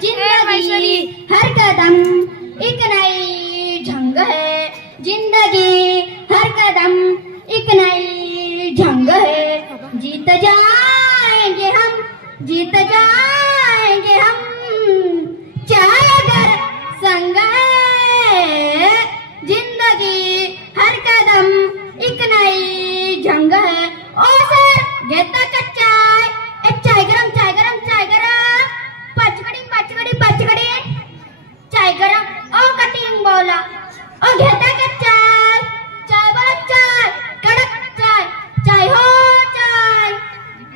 जिंदगी हर कदम एक नई जंग है, जिंदगी हर कदम एक नई जंग है, जीत जाएंगे हम, जीत जाएंगे हम, चाहे अगर संग है, जिंदगी हर कदम एक नई जंग है। ओ सर घेता का चाय, एक चाय गरम, चाय गरम, चाय गरम, पचकडी पचकडी पचकडी, चाय गरम, ओ कटिंग बोला, ओ घेता का चाय, चाय बोला, चाय कडक चाय, चाय हो चाय,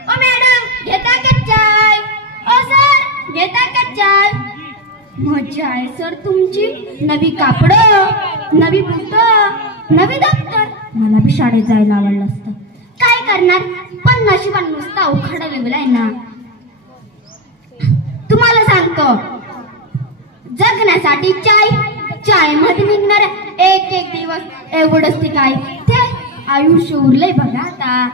ओ मॅडम घेता का चाय, ओ सर घेता का चाय। मजा आहे सर तुमची, नवी कापड, नवी बुट, नवी दप्तर। मला बी शाळेत जायला आवडलं असतं, काय करणार, पण नशिबान नुसता उखाडा लिहिलाय ना। तुम्हाला सांगतो, जगण्यासाठी चाय, चाय मध्ये निघणारे एक एक दिवस एवढंच ते काय ते आयुष्य उरलंय बघा आता।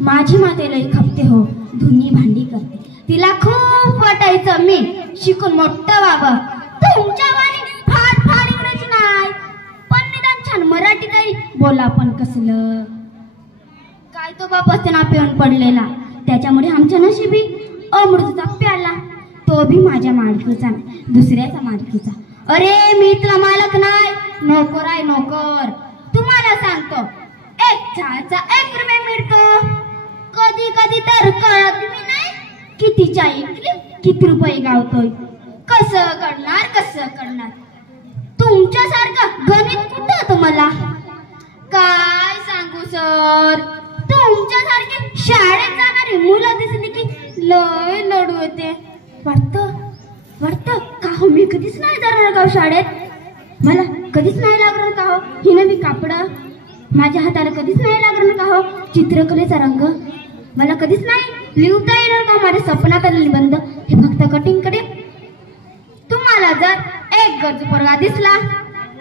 माझी माते लई खपते हो, धुनी भांडी करते, तिला खूप वाटायचं मी शिकून मोठं व्हावं, तुमच्या वाणी फार फार इंग्रजी नाही, पण निदान छान मराठी तरी बोला। पण कसलं काय तो बाप असते ना पिऊन पडलेला, त्याच्यामुळे आमच्या नशिबी अमृतचा प्याला, तो भी माझ्या मालकीचा, दुसऱ्याचा मालकीचा। अरे मी तुला मालक नाही, नोकर आहे नोकर। तुम्हाला सांगतो, एक चहाचा 1 रुपया मिळतो, कधी कधी तर कळत मी नाही किती चाय विकली, किती रुपये गावतोय, कसं करणार कसं करणार। तुमच्यासारखं गणित कुठं होतं मला, काय सांगू सर, तुमच्यासारखी शाळेत जाणारी मुलं दिसली की लय लढू होते। वाटतं का हो मी कधीच नाही जाणार का शाळेत, मला कधीच नाही लागणार का हो ही नवी कापड, माझ्या हाताला कधीच नाही लागणार का हो चित्रकलेचा रंग, मला कधीच नाही लिहिता येणार का माझ्या स्वप्नातला निबंध, हे फक्त कटिंग कडे। तुम्हाला जर एक गरजू पोरगा दिसला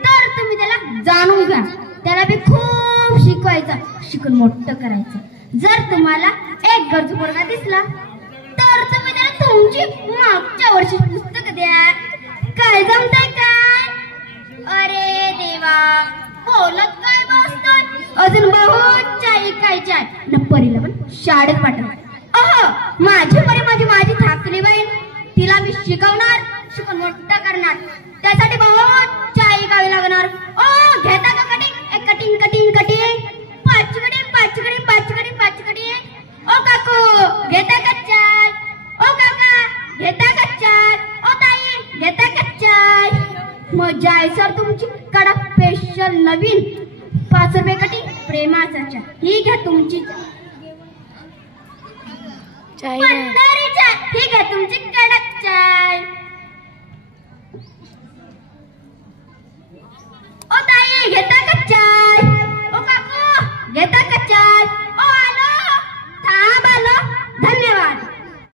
तर तुम्ही त्याला जाणून घ्या, त्याला बी खूप शिकवायचं, शिकून मोठं करायचं। जर तुम्हाला एक गरजू पोरगा दिसला तर तुम्ही त्याला तुमची मागच्या वर्षी पुस्तक द्या, काय जमतंय काय। अरे देवा, बोलत काय बसतोय, अजून बहुत चाय ऐकायची न परीला पण शाळेत पाठवा। अहो माझी परी माझी थाकली बाई, तिला मी शिकवणार, शिकून मोठं करणार, त्यासाठी बहुत चाय ऐकावी लागणार। ओ घेता का कटिंग, एक कटिंग कटिंग कटिंग, पाचकडी पाचकडी पाचकडी पाचकडी, ओ काकू घेता का चाय, ओ काका घेता का चाय, ओ ताई घेता का चाय। मजा आहे सर तुमची, कडा स्पेशल नवीन 5 रुपये कटिंग प्रेमाचा चाय, ही घ्या तुमची चाय, ही घ्या तुमची कडक चाय।